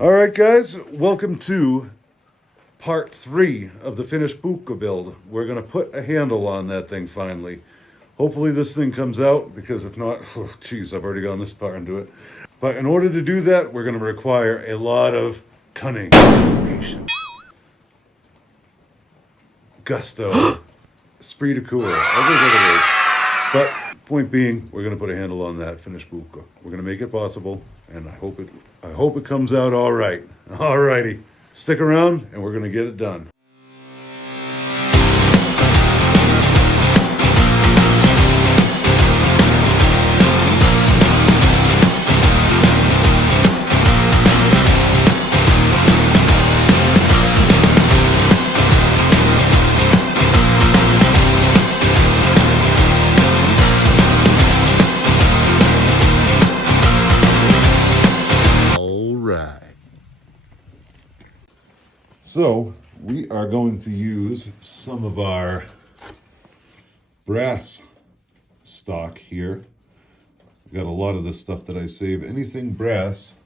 All right, guys, welcome to part 3 of the finished Puukko build. We're going to put a handle on that thing finally. Hopefully this thing comes out, because if not, oh, geez, I've already gone this far into it. But in order to do that, we're going to require a lot of cunning, patience, gusto, esprit de corps, everything it is. But point being, we're going to put a handle on that finished Puukko. We're going to make it possible, and I hope it comes out all right. All righty. Stick around, and we're going to get it done. So we are going to use some of our brass stock here. I've got a lot of this stuff that I save. Anything brass,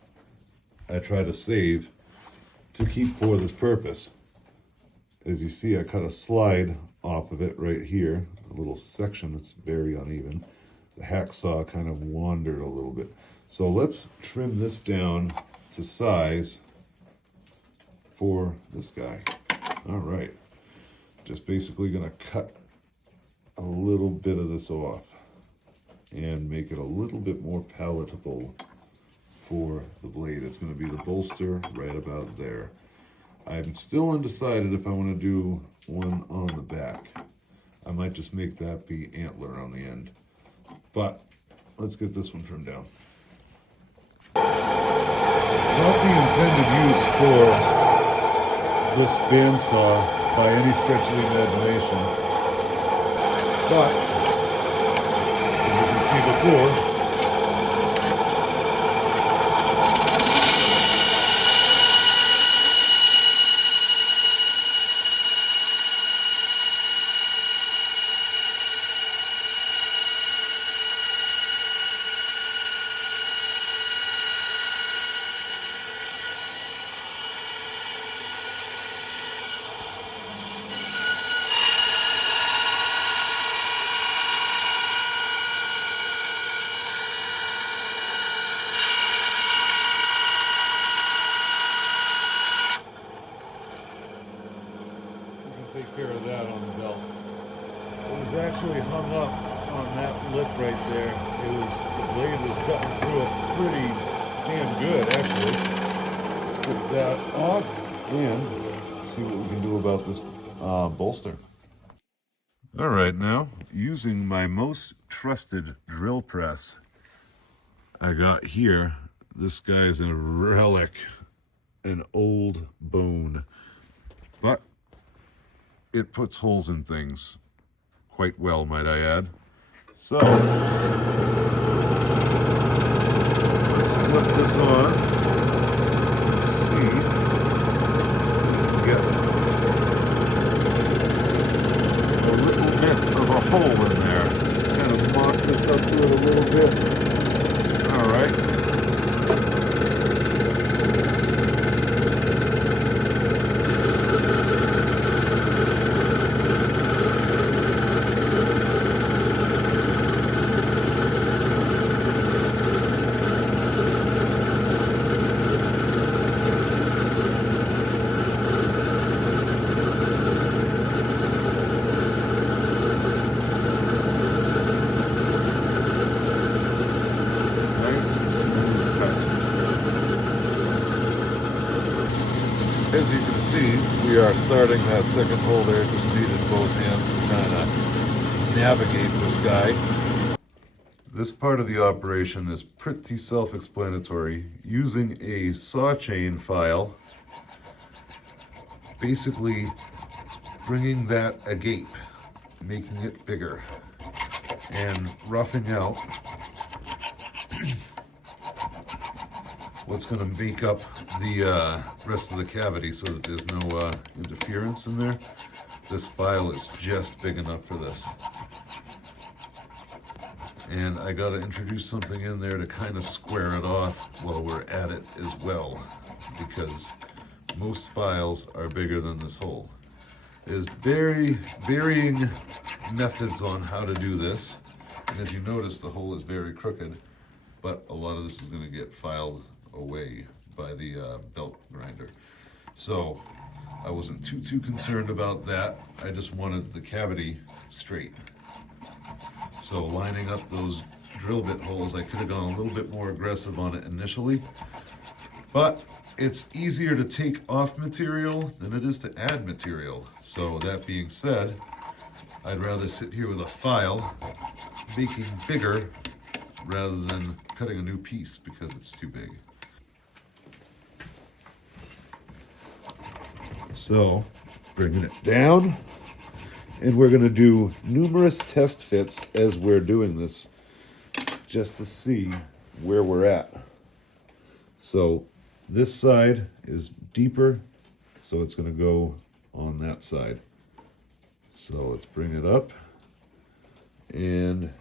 I try to save to keep for this purpose. As you see, I cut a slide off of it right here, a little section that's very uneven. The hacksaw kind of wandered a little bit. So let's trim this down to size for this guy. All right, just basically gonna cut a little bit of this off and make it a little bit more palatable for the blade. It's gonna be the bolster right about there. I'm still undecided if I want to do one on the back. I might just make that be antler on the end, but let's get this one trimmed down. Not the intended use for this bandsaw by any stretch of the imagination, but as you can see before, take care of that on the belts. It was actually hung up on that lip right there. The blade was cutting through it pretty damn good, actually. Let's get that off and see what we can do about this bolster. All right, now using my most trusted drill press I got here. This guy's a relic, an old bone, but it puts holes in things quite well, might I add. So let's flip this on. Let's see. Get a little bit of a hole in there. Kind of mock this up to it a little bit. All right. As you can see, we are starting that second hole there. Just needed both hands to kind of navigate this guy. This part of the operation is pretty self-explanatory. Using a saw chain file, basically bringing that agape, making it bigger, and roughing out what's going to make up the rest of the cavity so that there's no interference in there. This file is just big enough for this. And I got to introduce something in there to kind of square it off while we're at it as well. because most files are bigger than this hole. There's varying methods on how to do this. And as you notice, the hole is very crooked, but a lot of this is going to get filed away by the belt grinder. So I wasn't too concerned about that. I just wanted the cavity straight. So lining up those drill bit holes, I could have gone a little bit more aggressive on it initially, but it's easier to take off material than it is to add material. So that being said, I'd rather sit here with a file making bigger rather than cutting a new piece because it's too big. So bringing it down, and we're going to do numerous test fits as we're doing this just to see where we're at. So this side is deeper, so it's going to go on that side. So let's bring it up, and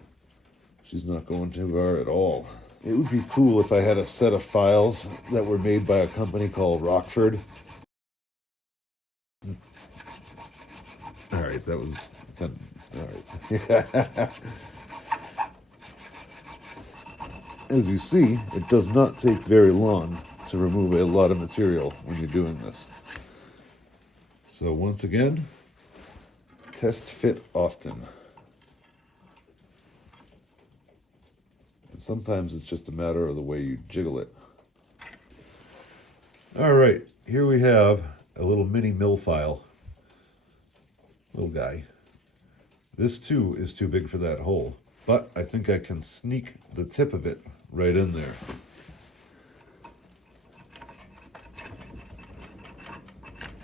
she's not going too far at all. It would be cool if I had a set of files that were made by a company called Rockford. All right, that was kind of, all right. As you see, it does not take very long to remove a lot of material when you're doing this. So once again, test fit often. And sometimes it's just a matter of the way you jiggle it. All right, here we have a little mini mill file. Little guy. This too is too big for that hole, but I think I can sneak the tip of it right in there.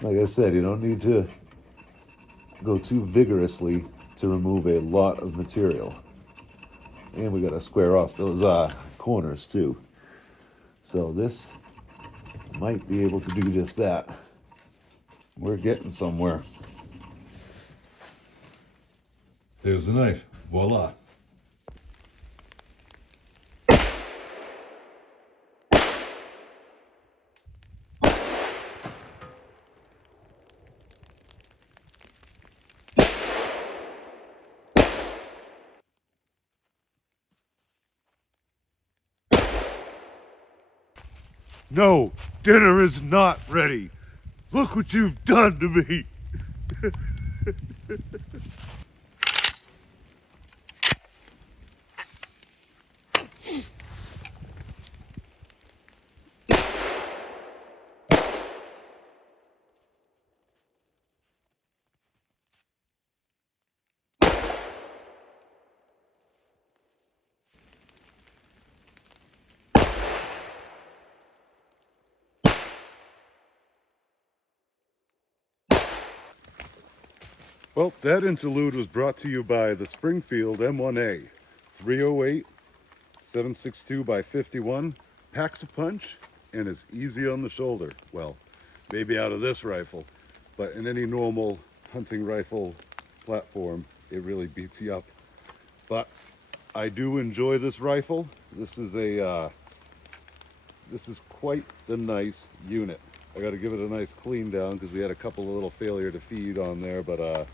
Like I said, you don't need to go too vigorously to remove a lot of material. And we gotta square off those corners too. So this might be able to do just that. We're getting somewhere. There's the knife. Voila. No, dinner is not ready. Look what you've done to me. Well, that interlude was brought to you by the Springfield M1A 308 762 by 51, packs a punch and is easy on the shoulder. Well, maybe out of this rifle, but in any normal hunting rifle platform, it really beats you up. But I do enjoy this rifle. This is quite the nice unit. I got to give it a nice clean down because we had a couple of little failure to feed on there, but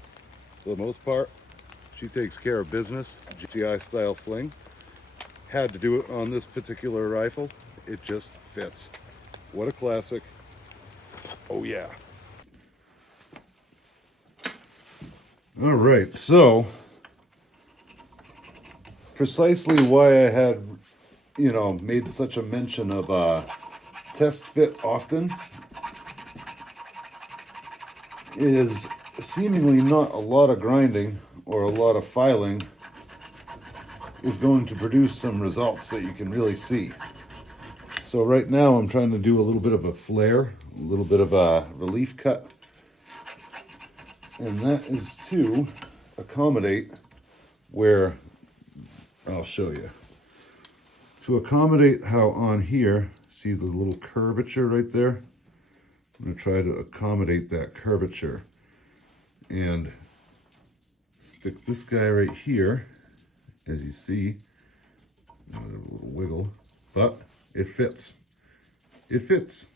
for the most part, she takes care of business. GI style sling. Had to do it on this particular rifle. It just fits. What a classic. Oh yeah. All right, so precisely why I had, made such a mention of test fit often is seemingly not a lot of grinding or a lot of filing is going to produce some results that you can really see. So right now I'm trying to do a little bit of a flare, a little bit of a relief cut, and that is to accommodate where, I'll show you, to accommodate how on here, see the little curvature right there? I'm going to try to accommodate that curvature and stick this guy right here, as you see, a little wiggle, but it fits. It fits.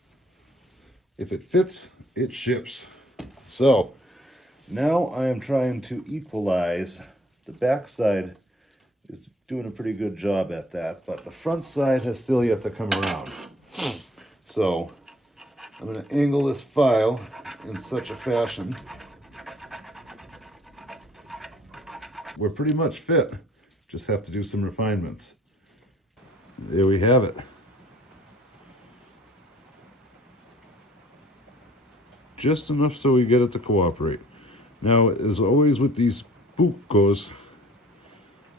If it fits, it ships. So now I am trying to equalize. The back side is doing a pretty good job at that, but the front side has still yet to come around. So I'm going to angle this file in such a fashion. We're pretty much fit. Just have to do some refinements. There we have it. Just enough so we get it to cooperate. Now, as always with these Puukkos,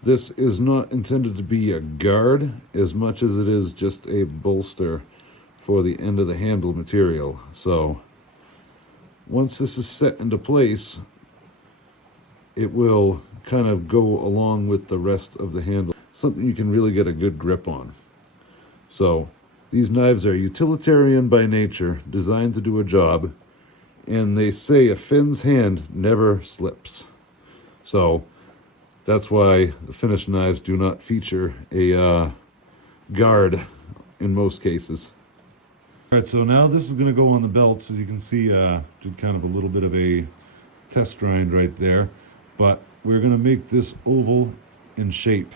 this is not intended to be a guard as much as it is just a bolster for the end of the handle material. So once this is set into place, it will kind of go along with the rest of the handle. Something you can really get a good grip on. So these knives are utilitarian by nature, designed to do a job, and they say a Finn's hand never slips. So that's why the finished knives do not feature a guard in most cases. All right, so now this is going to go on the belts. As you can see, did kind of a little bit of a test grind right there. But we're going to make this oval in shape.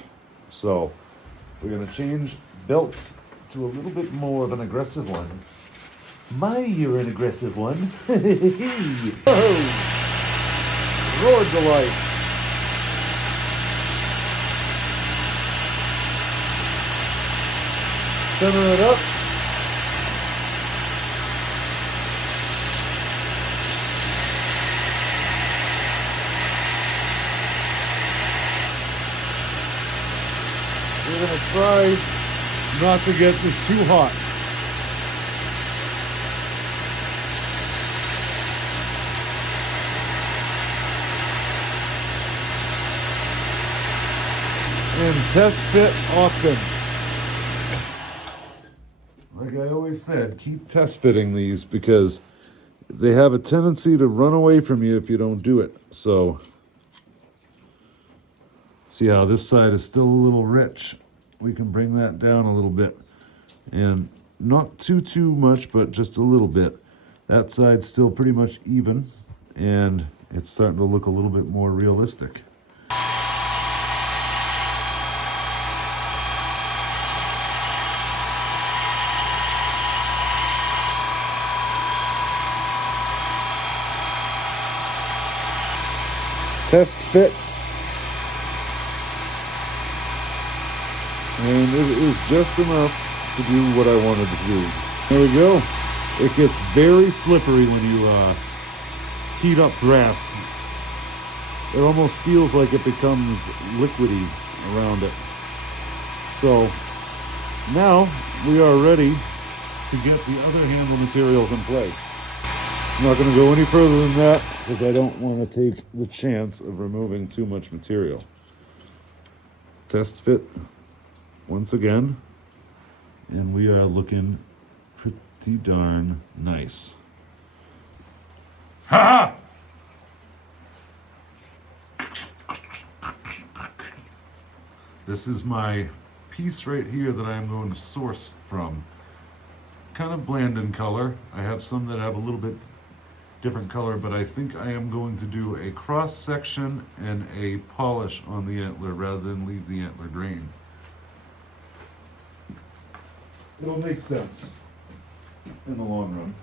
So we're going to change belts to a little bit more of an aggressive one. You're an aggressive one. Oh, roar delight. Center it up. We're going to try not to get this too hot. And test fit often. Like I always said, keep test fitting these because they have a tendency to run away from you if you don't do it. So, see how this side is still a little rich? We can bring that down a little bit. And not too much, but just a little bit. That side's still pretty much even. And it's starting to look a little bit more realistic. Test fit. And it is just enough to do what I wanted to do. There we go. It gets very slippery when you heat up brass. It almost feels like it becomes liquidy around it. So now we are ready to get the other handle materials in place. I'm not going to go any further than that because I don't want to take the chance of removing too much material. Test fit once again, and we are looking pretty darn nice. Ha! This is my piece right here that I am going to source from. Kind of bland in color. I have some that have a little bit different color, but I think I am going to do a cross section and a polish on the antler rather than leave the antler grain. It'll make sense in the long run.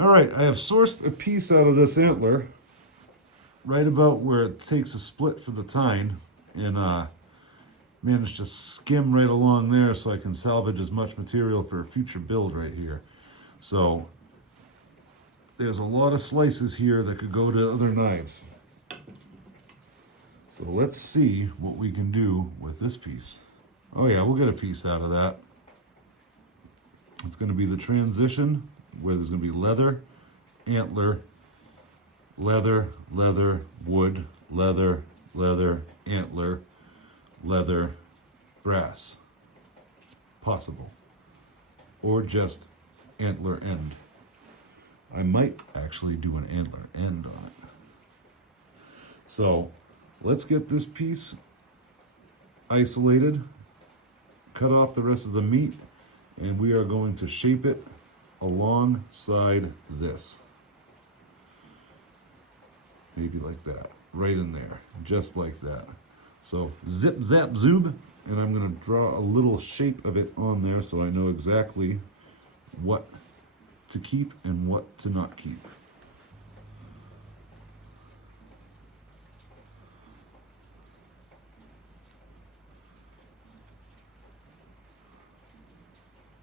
All right, I have sourced a piece out of this antler right about where it takes a split for the tine, and managed to skim right along there so I can salvage as much material for a future build right here. So there's a lot of slices here that could go to other knives. So let's see what we can do with this piece. Oh yeah, we'll get a piece out of that. It's going to be the transition where there's going to be leather, antler, leather, leather, wood, leather, leather, antler, leather, brass. Possible. Or just antler end. I might actually do an antler end on it. So let's get this piece isolated, cut off the rest of the meat, and we are going to shape it alongside this. Maybe like that, right in there, just like that. So zip, zap, zoob, and I'm gonna draw a little shape of it on there so I know exactly what to keep and what to not keep.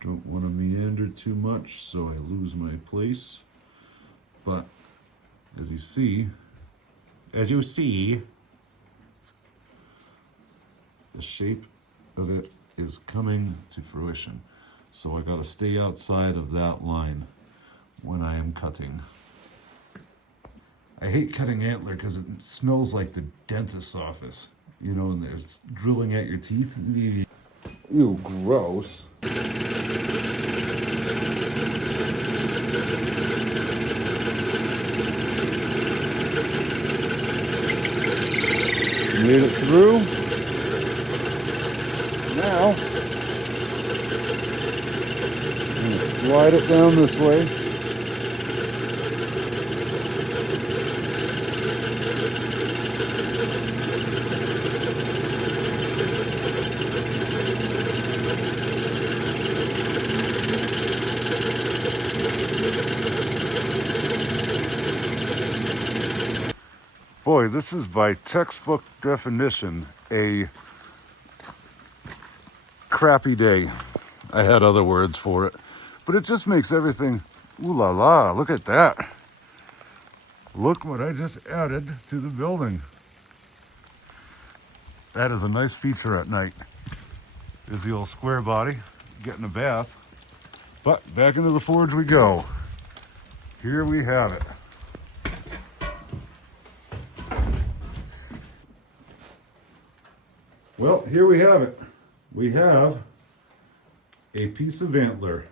Don't want to meander too much so I lose my place. But as you see, the shape of it is coming to fruition. So I got to stay outside of that line when I am cutting. I hate cutting antler because it smells like the dentist's office. You know, and there's drilling at your teeth. Ew, gross. Made it through. Now, I'm going to slide it down this way. Boy, this is by textbook definition a crappy day. I had other words for it, but it just makes everything, ooh la la, look at that. Look what I just added to the building. That is a nice feature at night. There's the old square body, getting a bath. But back into the forge we go. Here we have it. Well, here we have it. We have a piece of antler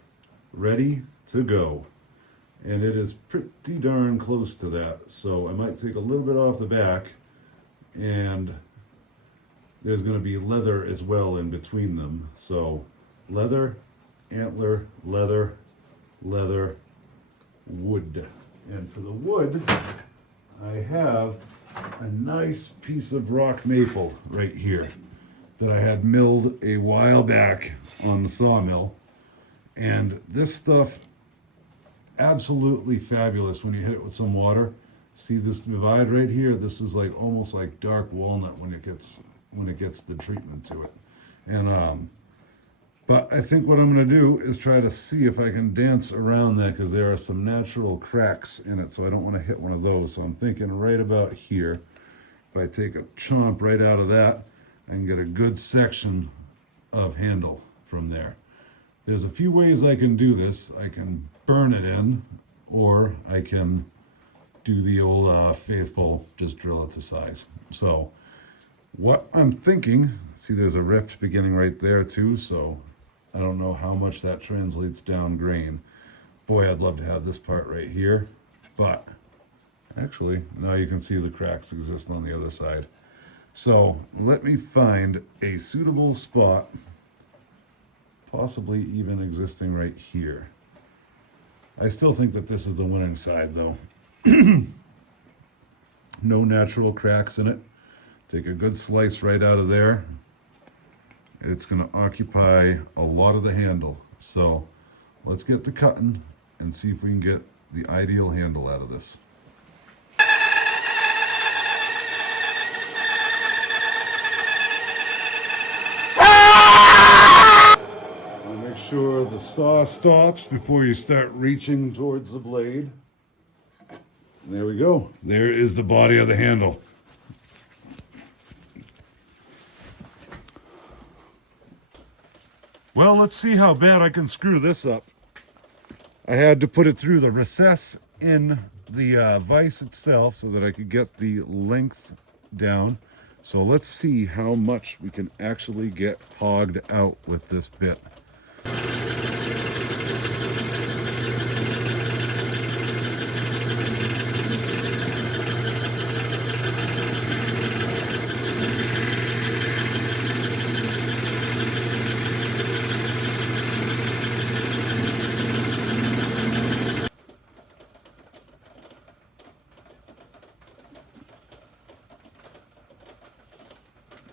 ready to go. And it is pretty darn close to that. So I might take a little bit off the back, and there's going to be leather as well in between them. So leather, antler, leather, leather, wood. And for the wood, I have a nice piece of rock maple right here that I had milled a while back on the sawmill. And this stuff, absolutely fabulous when you hit it with some water. See this divide right here? This is like almost like dark walnut when it gets the treatment to it. And but I think what I'm going to do is try to see if I can dance around that, because there are some natural cracks in it, so I don't want to hit one of those. So I'm thinking right about here, if I take a chomp right out of that, I can get a good section of handle from there. There's a few ways I can do this. I can burn it in, or I can do the old faithful, just drill it to size. So what I'm thinking, see there's a rift beginning right there too, so I don't know how much that translates down grain. Boy, I'd love to have this part right here, but actually now you can see the cracks exist on the other side. So let me find a suitable spot, possibly even existing right here. I still think that this is the winning side though. No natural cracks in it. Take a good slice right out of there. It's going to occupy a lot of the handle. So let's get to cutting and see if we can get the ideal handle out of this. Make sure the saw stops before you start reaching towards the blade. There we go. There is the body of the handle. Well, let's see how bad I can screw this up. I had to put it through the recess in the vise itself so that I could get the length down. So let's see how much we can actually get hogged out with this bit.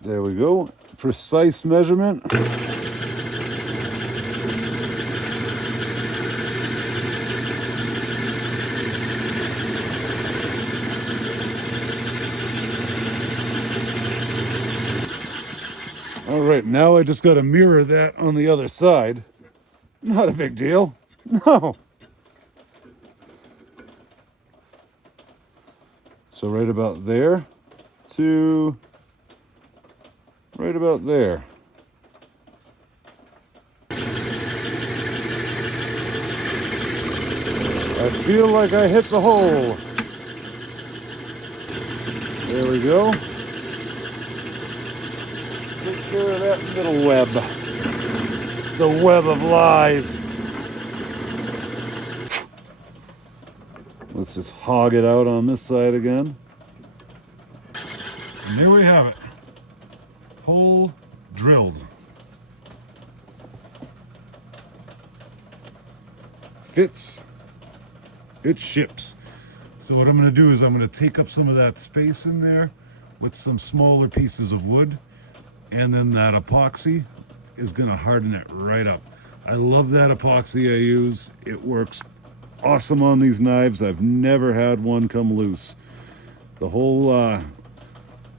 There we go. Precise measurement. All right, now I just got to mirror that on the other side. Not a big deal. No. So right about there to right about there. I feel like I hit the hole. There we go. Take care of that middle web. The web of lies. Let's just hog it out on this side again. And there we have it. Hole drilled. Fits. It ships. So what I'm going to do is I'm going to take up some of that space in there with some smaller pieces of wood, and then that epoxy is going to harden it right up. I love that epoxy I use. It works awesome on these knives. I've never had one come loose. The whole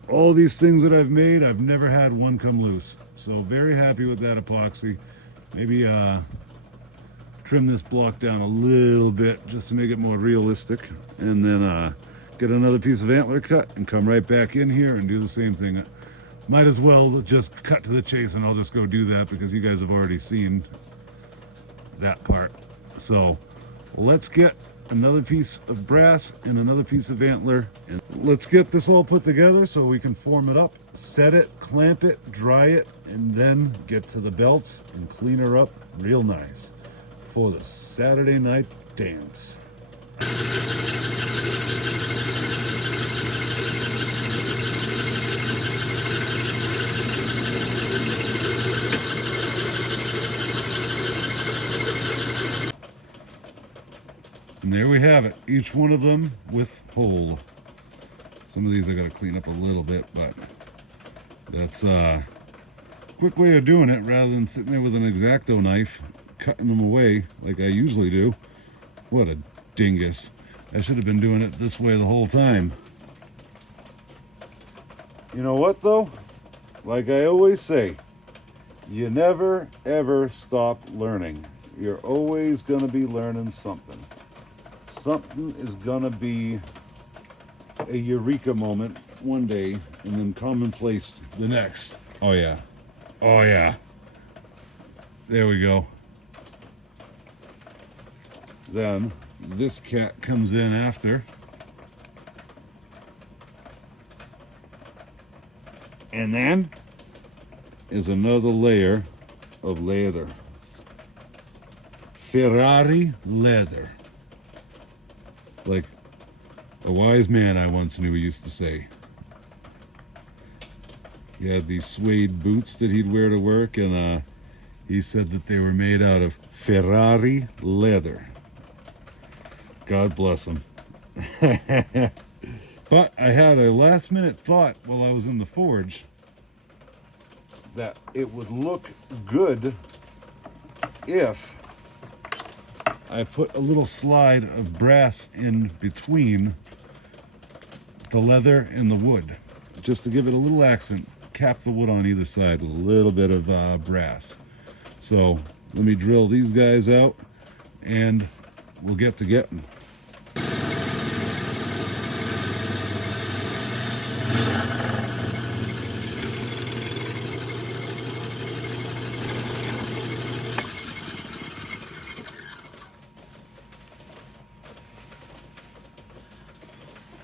all these things that I've made, I've never had one come loose. So very happy with that epoxy. Maybe trim this block down a little bit just to make it more realistic, and then get another piece of antler cut and come right back in here and do the same thing. Might as well just cut to the chase, and I'll just go do that because you guys have already seen that part. So let's get another piece of brass and another piece of antler, and let's get this all put together so we can form it up, set it, clamp it, dry it, and then get to the belts and clean her up real nice for the Saturday night dance. And there we have it, each one of them with hole. Some of these I gotta clean up a little bit, but that's a quick way of doing it rather than sitting there with an X-Acto knife, cutting them away like I usually do. What a dingus. I should have been doing it this way the whole time. You know what though? Like I always say, you never ever stop learning. You're always gonna be learning something. Something is gonna be a eureka moment one day and then commonplace the next. Oh yeah. Oh yeah. There we go. Then this cat comes in after. And then is another layer of leather. Ferrari leather. Like a wise man I once knew used to say. He had these suede boots that he'd wear to work, and he said that they were made out of Ferrari leather. God bless him. But I had a last minute thought while I was in the forge that it would look good if I put a little slide of brass in between the leather and the wood, just to give it a little accent. Cap the wood on either side with a little bit of brass. So let me drill these guys out and we'll get to getting.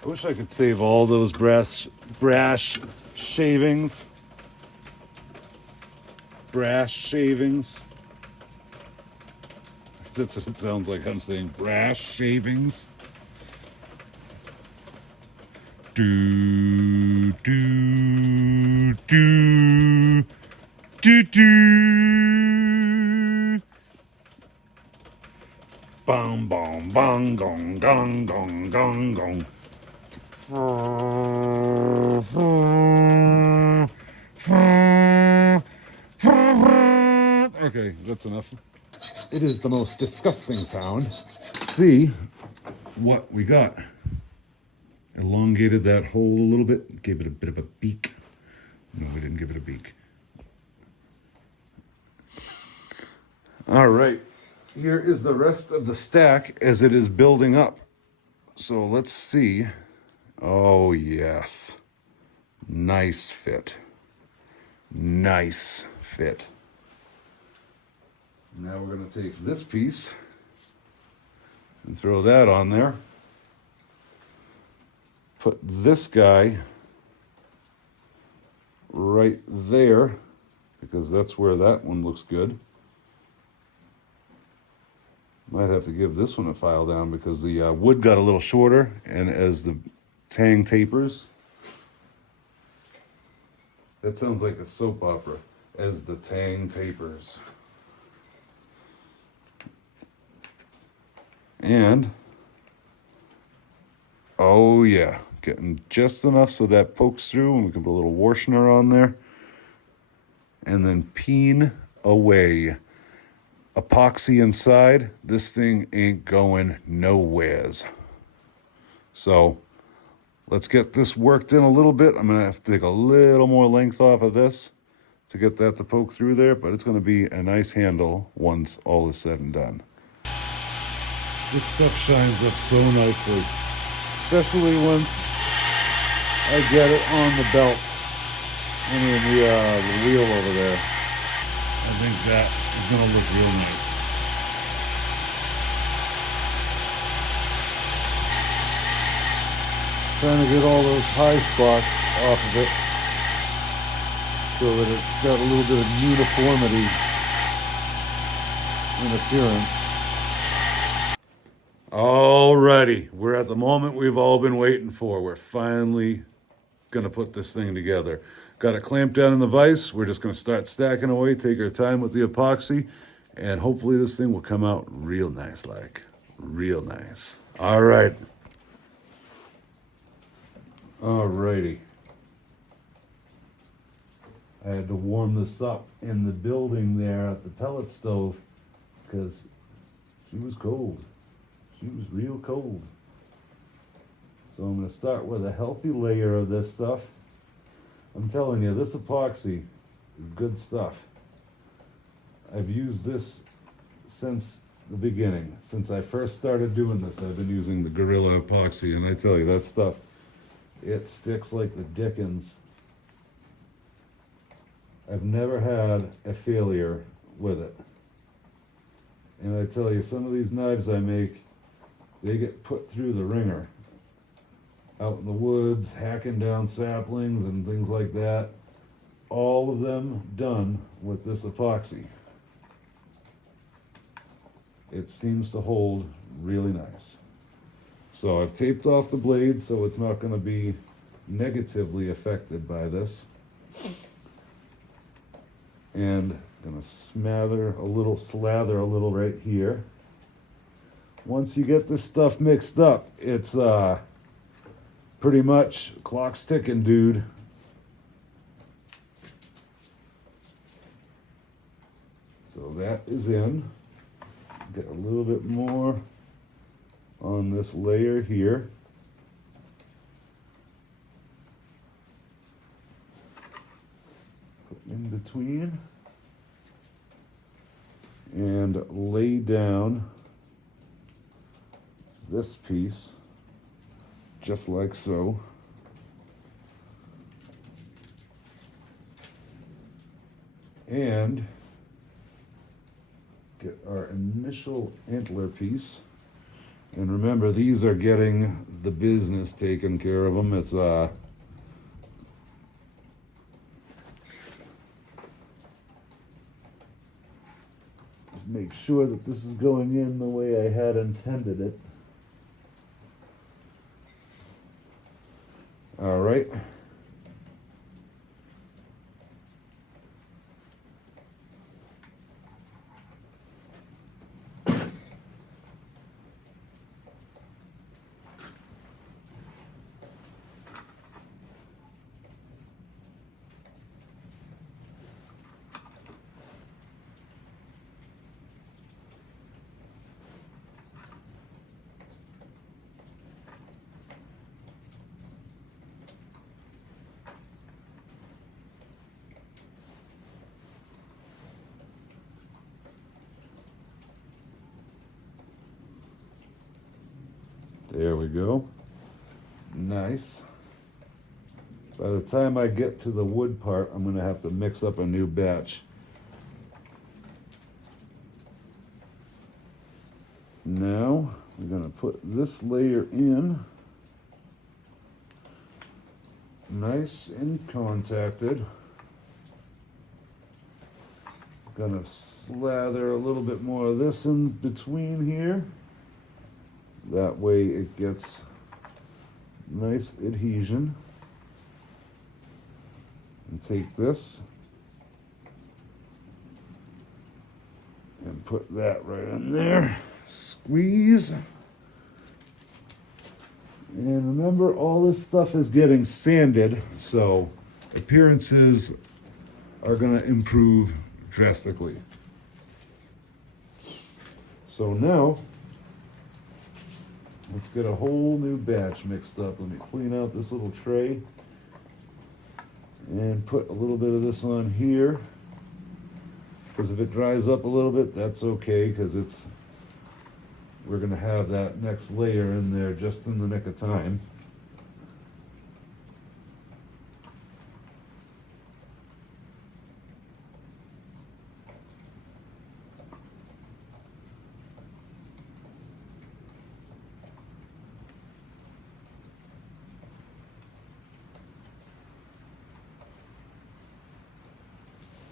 I wish I could save all those brass shavings. Brass shavings. That's what it sounds like I'm saying. Brass shavings. Do, do, do, do, do. Bong, bong, bong, gong, gong, gong, gong, gong. Okay, that's enough. It is the most disgusting sound. See what we got. Elongated that hole a little bit, gave it a bit of a beak. No, we didn't give it a beak. All right, here is the rest of the stack as it is building up. So let's see. Oh, yes. Nice fit. Nice fit. Now we're going to take this piece and throw that on there. Put this guy right there because that's where that one looks good. Might have to give this one a file down because the wood got a little shorter, and as the tang tapers, that sounds like a soap opera, as the tang tapers. And, oh yeah, getting just enough so that pokes through, and we can put a little Warshner on there. And then peen away. Epoxy inside, this thing ain't going nowheres. So let's get this worked in a little bit. I'm gonna have to take a little more length off of this to get that to poke through there, but it's gonna be a nice handle once all is said and done. This stuff shines up so nicely, especially when I get it on the belt. I mean the wheel over there. I think that is going to look real nice. Trying to get all those high spots off of it so that it's got a little bit of uniformity in appearance. Alrighty, we're at the moment we've all been waiting for. We're finally going to put this thing together. Got it clamped down in the vise. We're just going to start stacking away, take our time with the epoxy, and hopefully this thing will come out real nice, like real nice. All right. Alrighty. I had to warm this up in the building there at the pellet stove because she was cold. She was real cold. So I'm going to start with a healthy layer of this stuff. I'm telling you, this epoxy is good stuff. I've used this since the beginning. Since I first started doing this, I've been using the Gorilla epoxy, and I tell you, that stuff, it sticks like the dickens. I've never had a failure with it. And I tell you, some of these knives I make, they get put through the ringer. Out in the woods, hacking down saplings and things like that. All of them done with this epoxy. It seems to hold really nice. So I've taped off the blade so it's not going to be negatively affected by this. And I'm going to slather a little right here. Once you get this stuff mixed up, it's pretty much clock's ticking, dude. So that is in. Get a little bit more on this layer here. Put in between. And lay down this piece just like so. And get our initial antler piece. And remember, these are getting the business taken care of them. It's just make sure that this is going in the way I had intended it. All right. There we go. Nice. By the time I get to the wood part, I'm going to have to mix up a new batch. Now, we're going to put this layer in. Nice and contacted. Gonna slather a little bit more of this in between here. That way it gets nice adhesion. And take this and put that right in there. Squeeze. And remember, all this stuff is getting sanded, so appearances are going to improve drastically. So now, let's get a whole new batch mixed up. Let me clean out this little tray and put a little bit of this on here. Because if it dries up a little bit, that's okay, because we're going to have that next layer in there just in the nick of time.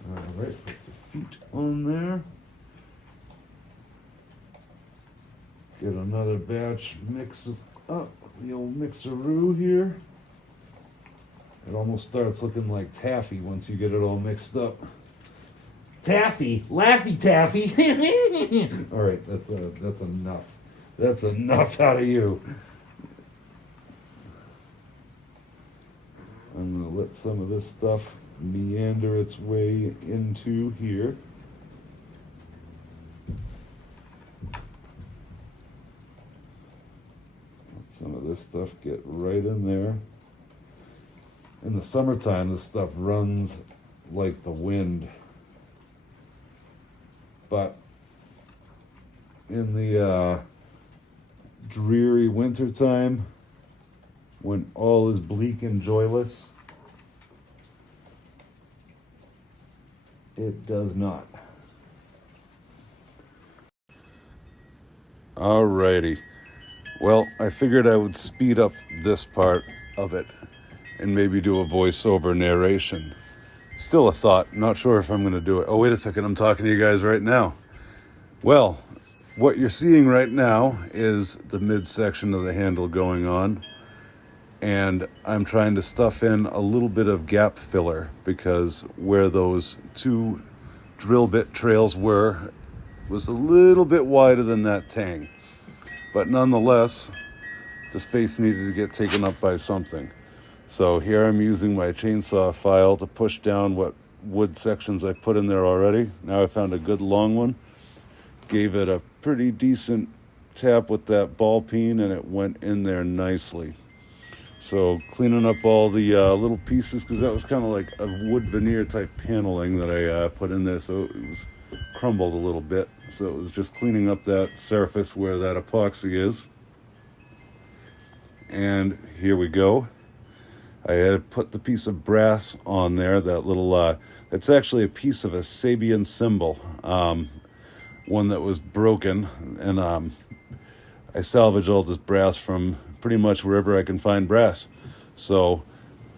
All right, put the feet on there. Get another batch, mix up the old mixeroo here. It almost starts looking like taffy once you get it all mixed up. Taffy, Laffy Taffy. All right, that's enough. That's enough out of you. I'm gonna let some of this stuff meander its way into here. Some of this stuff get right in there. In the summertime, this stuff runs like the wind. But in the dreary winter time, when all is bleak and joyless, it does not. Alrighty. Well, I figured I would speed up this part of it and maybe do a voiceover narration. Still a thought, not sure if I'm going to do it. Oh, wait a second, I'm talking to you guys right now. Well, what you're seeing right now is the midsection of the handle going on, and I'm trying to stuff in a little bit of gap filler because where those two drill bit trails were was a little bit wider than that tang. But nonetheless, the space needed to get taken up by something. So here I'm using my chainsaw file to push down what wood sections I put in there already. Now I found a good long one. Gave it a pretty decent tap with that ball peen and it went in there nicely. So cleaning up all the little pieces, because that was kind of like a wood veneer type paneling that I put in there, so it was crumbled a little bit. So it was just cleaning up that surface where that epoxy is. And here we go. I had put the piece of brass on there, that little, it's actually a piece of a Sabian symbol, one that was broken, and I salvage all this brass from pretty much wherever I can find brass. So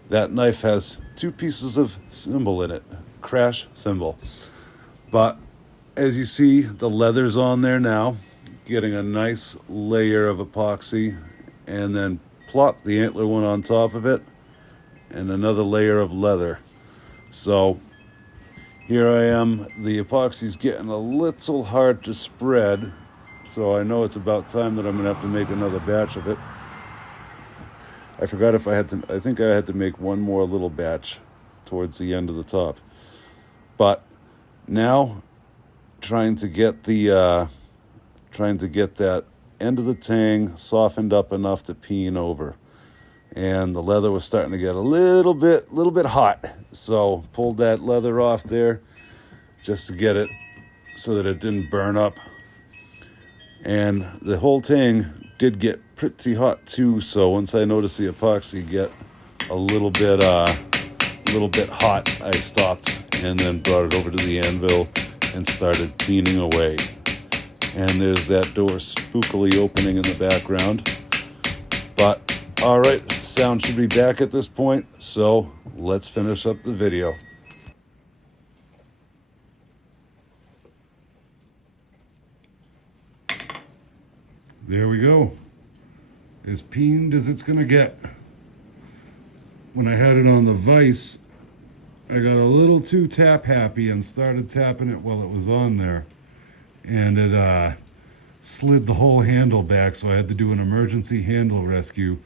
that knife has two pieces of symbol in it, crash symbol. But as you see, the leather's on there now, getting a nice layer of epoxy, and then plop the antler one on top of it, and another layer of leather. So here I am, the epoxy's getting a little hard to spread, so I know it's about time that I'm gonna have to make another batch of it. I forgot if I had to, I think I had to make one more little batch towards the end of the top. But now, trying to get that end of the tang softened up enough to peen over. And the leather was starting to get a little bit hot. So pulled that leather off there just to get it so that it didn't burn up. And the whole tang did get pretty hot too, so once I noticed the epoxy get a little bit hot, I stopped and then brought it over to the anvil and started cleaning away. And there's that door spookily opening in the background. But all right, sound should be back at this point, so let's finish up the video. There we go. As peened as it's gonna get. When I had it on the vise, I got a little too tap happy and started tapping it while it was on there. And it slid the whole handle back, so I had to do an emergency handle rescue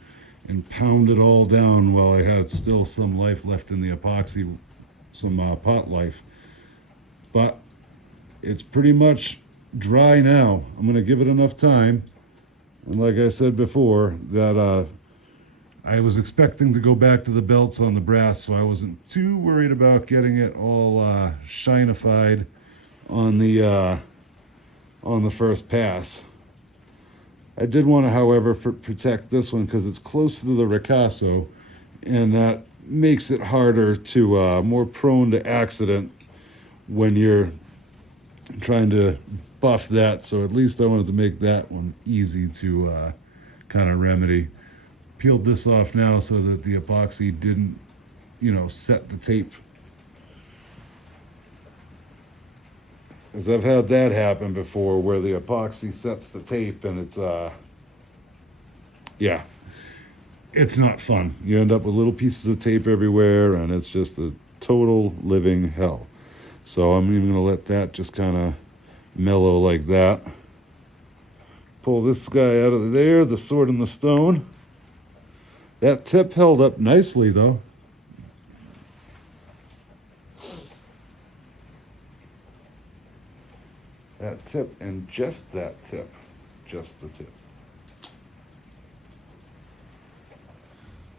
and pound it all down while I had still some life left in the epoxy, some pot life. But it's pretty much dry now. I'm gonna give it enough time. And like I said before, that I was expecting to go back to the belts on the brass, so I wasn't too worried about getting it all shinified on the first pass. I did want to, however, protect this one because it's closer to the ricasso, and that makes it harder to, more prone to accident when you're trying to buff that. So at least I wanted to make that one easy to kind of remedy. Peeled this off now so that the epoxy didn't, set the tape. As I've had that happen before, where the epoxy sets the tape and it's, it's not fun. You end up with little pieces of tape everywhere and it's just a total living hell. So I'm even gonna let that just kind of mellow like that. Pull this guy out of there, the sword and the stone. That tip held up nicely though. That tip and just that tip, just the tip.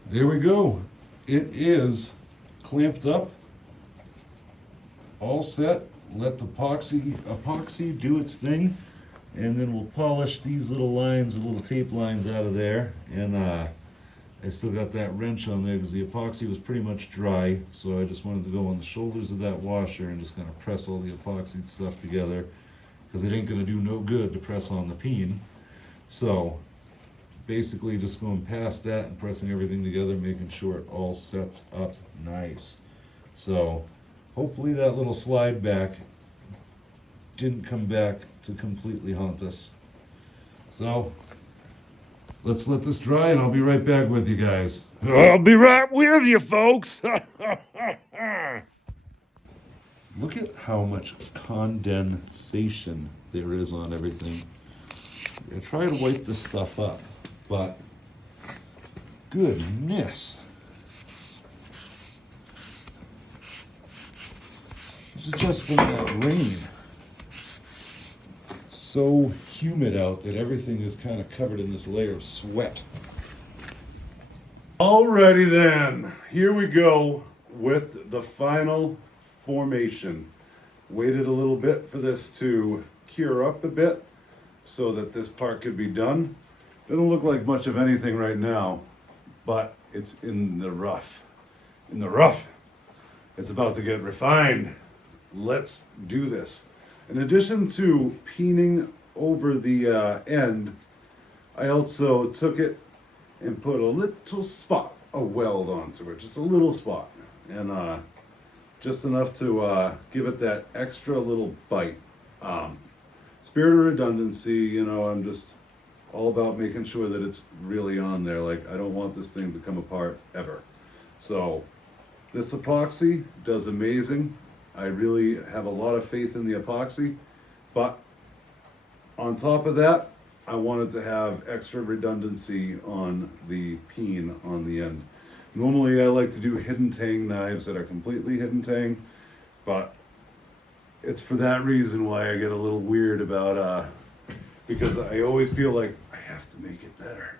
There we go. It is clamped up, all set. Let the epoxy do its thing, and then we'll polish these little lines, the little tape lines out of there. And I still got that wrench on there because the epoxy was pretty much dry, so I just wanted to go on the shoulders of that washer and just kind of press all the epoxy stuff together, because it ain't going to do no good to press on the peen. So basically just going past that and pressing everything together, making sure it all sets up nice. So hopefully that little slide back didn't come back to completely haunt us. So let's let this dry and I'll be right back with you guys. I'll be right with you, folks. Look at how much condensation there is on everything. I try to wipe this stuff up, but goodness. This has just been that rain. It's so humid out that everything is kind of covered in this layer of sweat. Alrighty then, here we go with the final formation. Waited a little bit for this to cure up a bit so that this part could be done. Doesn't look like much of anything right now, but it's in the rough. In the rough. It's about to get refined. Let's do this. In addition to peening over the end, I also took it and put a little spot of weld onto it, just a little spot, and just enough to give it that extra little bite. Spirit of redundancy, I'm just all about making sure that it's really on there. Like, I don't want this thing to come apart ever. So this epoxy does amazing. I really have a lot of faith in the epoxy, but on top of that, I wanted to have extra redundancy on the peen on the end. Normally I like to do hidden tang knives that are completely hidden tang, but it's for that reason why I get a little weird about, because I always feel like I have to make it better.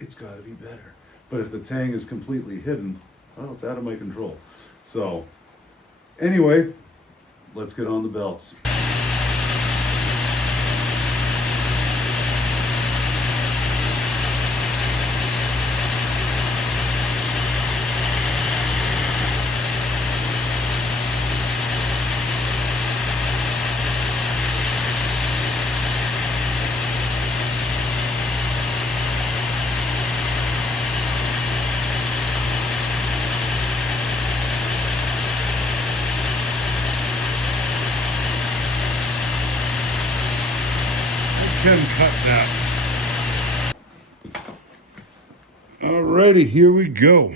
It's gotta be better. But if the tang is completely hidden, well, it's out of my control. So anyway, let's get on the belts. can cut that. Alrighty, here we go.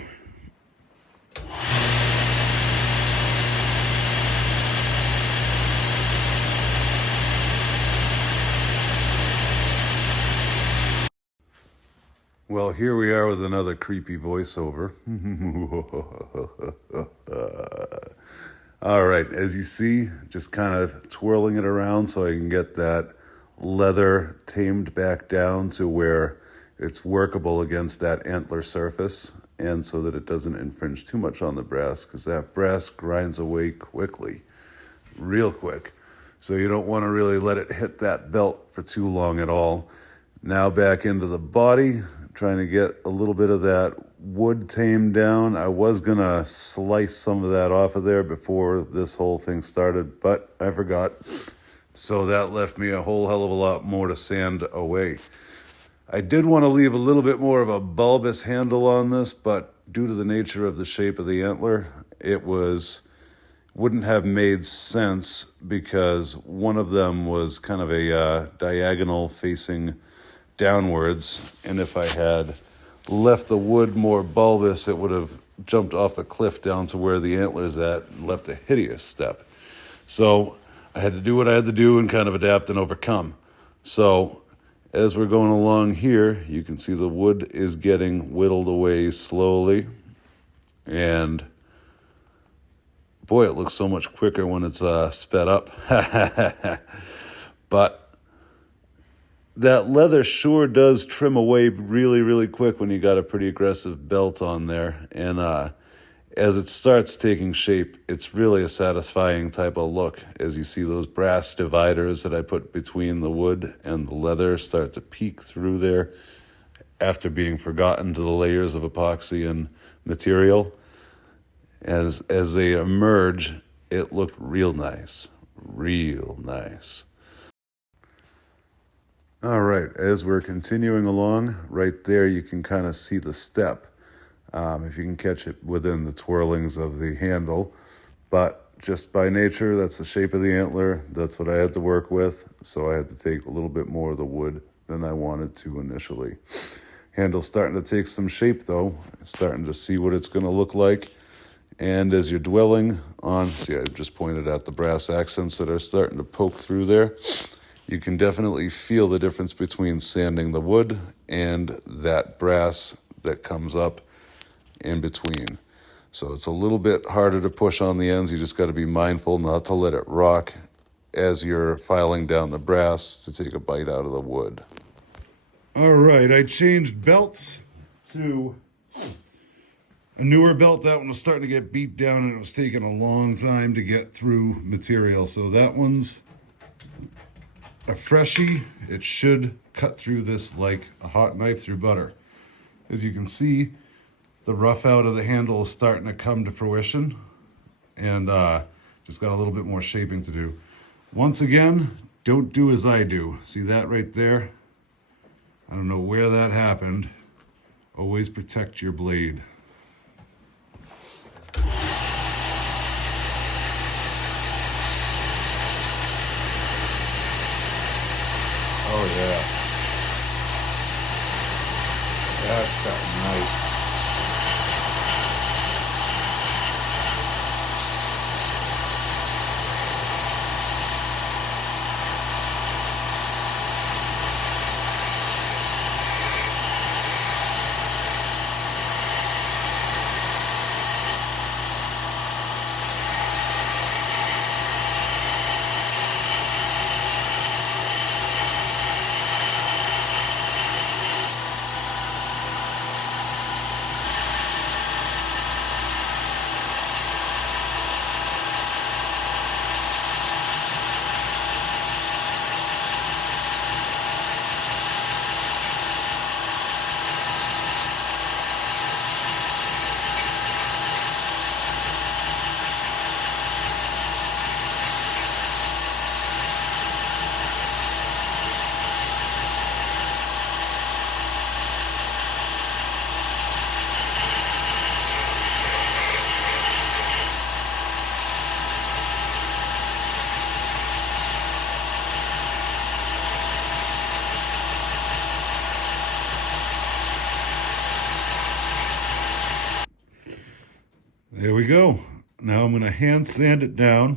Well, here we are with another creepy voiceover. All right, as you see, just kind of twirling it around so I can get that leather tamed back down to where it's workable against that antler surface, and so that it doesn't infringe too much on the brass, because that brass grinds away quickly, real quick. So you don't want to really let it hit that belt for too long at all. Now back into the body, trying to get a little bit of that wood tamed down. I was gonna slice some of that off of there before this whole thing started, but I forgot. So that left me a whole hell of a lot more to sand away. I did want to leave a little bit more of a bulbous handle on this, but due to the nature of the shape of the antler, it wouldn't have made sense, because one of them was kind of a diagonal facing downwards, and if I had left the wood more bulbous, it would have jumped off the cliff down to where the antler's at and left a hideous step. So I had to do what I had to do and kind of adapt and overcome. So as we're going along here, you can see the wood is getting whittled away slowly, and boy, it looks so much quicker when it's sped up. But that leather sure does trim away really, really quick when you got a pretty aggressive belt on there. And as it starts taking shape, it's really a satisfying type of look, as you see those brass dividers that I put between the wood and the leather start to peek through there after being forgotten to the layers of epoxy and material. As they emerge, it looked real nice, real nice. All right, as we're continuing along, right there you can kind of see the step, if you can catch it within the twirlings of the handle. But just by nature, that's the shape of the antler. That's what I had to work with, so I had to take a little bit more of the wood than I wanted to initially. Handle's starting to take some shape, though. Starting to see what it's going to look like. And as you're dwelling on, see, I just pointed out the brass accents that are starting to poke through there. You can definitely feel the difference between sanding the wood and that brass that comes up in between. So it's a little bit harder to push on the ends. You just got to be mindful not to let it rock as you're filing down the brass to take a bite out of the wood. All right, I changed belts to a newer belt. That one was starting to get beat down, and it was taking a long time to get through material. So that one's a freshie. It should cut through this like a hot knife through butter. As you can see, the rough out of the handle is starting to come to fruition, and just got a little bit more shaping to do. Once again, don't do as I do. See that right there? I don't know where that happened. Always protect your blade. Oh yeah, that's cutting nice. go. Now I'm going to hand sand it down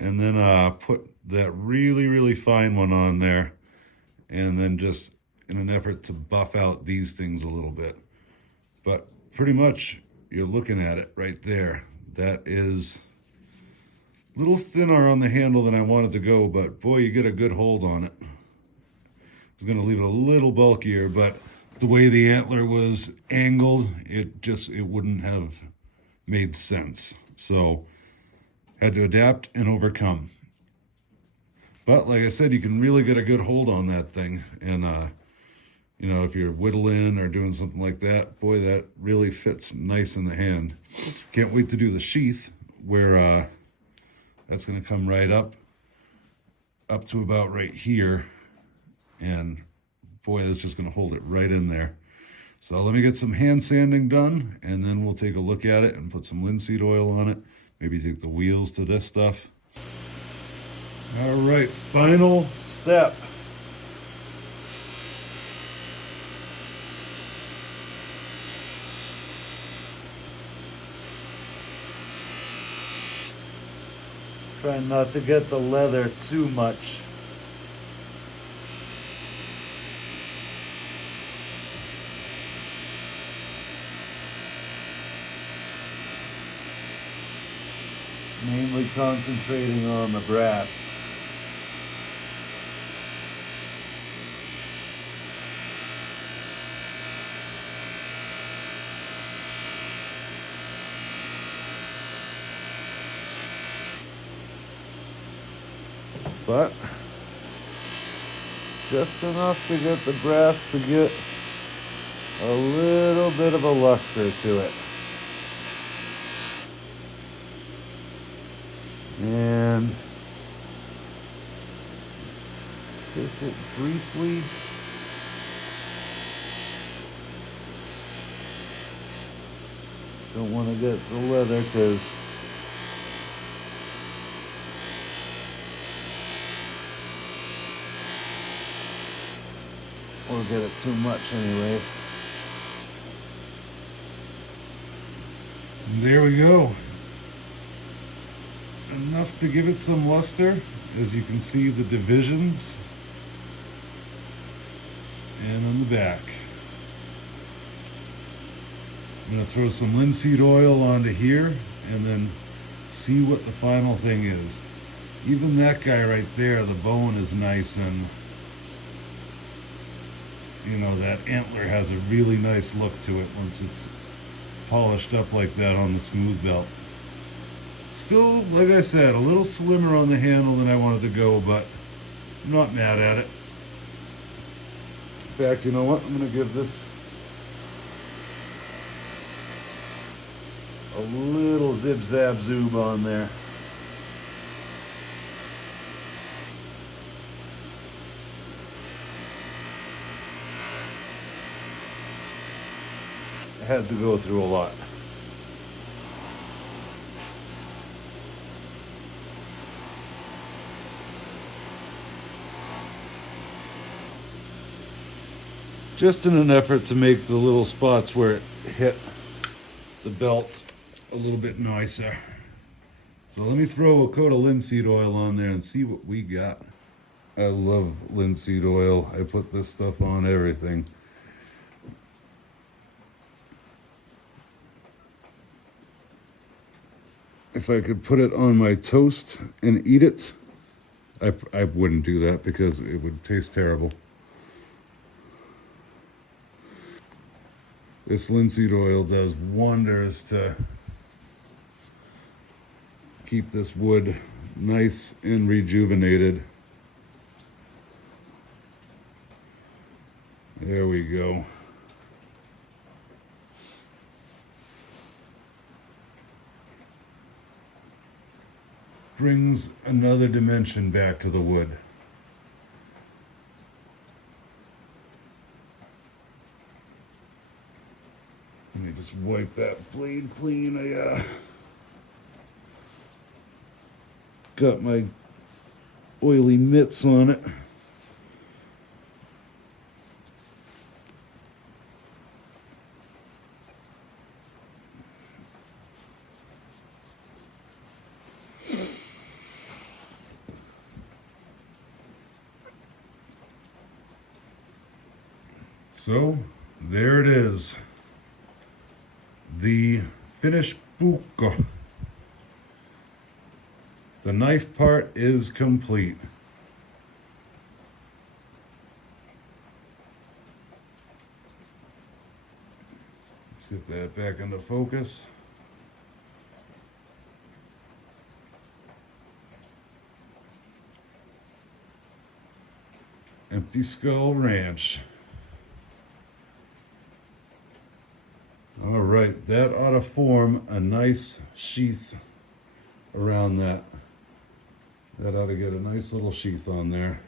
and then put that really, really fine one on there, and then just in an effort to buff out these things a little bit. But pretty much you're looking at it right there. That is a little thinner on the handle than I wanted to go, but boy, you get a good hold on it. I was going to leave it a little bulkier, but the way the antler was angled, it wouldn't have made sense. So had to adapt and overcome. But like I said, you can really get a good hold on that thing. And, you know, if you're whittling or doing something like that, boy, that really fits nice in the hand. Can't wait to do the sheath where that's going to come right up to about right here. And boy, that's just going to hold it right in there. So let me get some hand sanding done, and then we'll take a look at it and put some linseed oil on it. Maybe take the wheels to this stuff. All right, final step. Try not to get the leather too much. Mainly concentrating on the brass. But just enough to get the brass to get a little bit of a luster to it. And just kiss it briefly. Don't want to get the leather because or get it too much anyway. And there we go. Enough to give it some luster. As you can see, the divisions. And on the back. I'm going to throw some linseed oil onto here and then see what the final thing is. Even that guy right there, the bone is nice, and you know, that antler has a really nice look to it once it's polished up like that on the smooth belt. Still, like I said, a little slimmer on the handle than I wanted to go, but I'm not mad at it. In fact, you know what? I'm going to give this a little zip-zap zoom on there. I had to go through a lot. Just in an effort to make the little spots where it hit the belt a little bit nicer. So let me throw a coat of linseed oil on there and see what we got. I love linseed oil. I put this stuff on everything. If I could put it on my toast and eat it, I wouldn't do that because it would taste terrible. This linseed oil does wonders to keep this wood nice and rejuvenated. There we go. Brings another dimension back to the wood. Let me just wipe that blade clean. I got my oily mitts on it. So there it is. The finished Puukko. The knife part is complete. Let's get that back into focus. Empty Skull Ranch. All right, that ought to form a nice sheath around that. That ought to get a nice little sheath on there.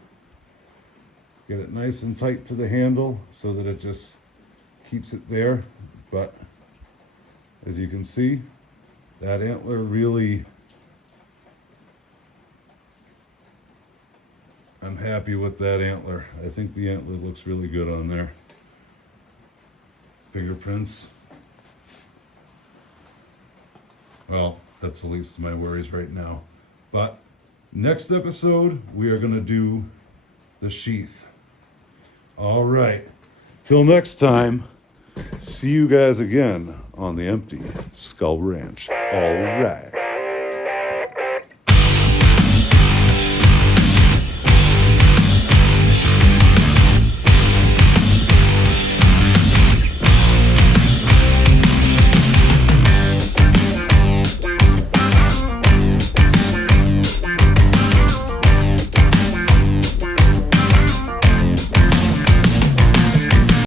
Get it nice and tight to the handle so that it just keeps it there. But as you can see, that antler really, I'm happy with that antler. I think the antler looks really good on there. Fingerprints. Well, that's the least of my worries right now. But next episode, we are going to do the sheath. All right. Till next time, see you guys again on the Empty Skull Ranch. All right.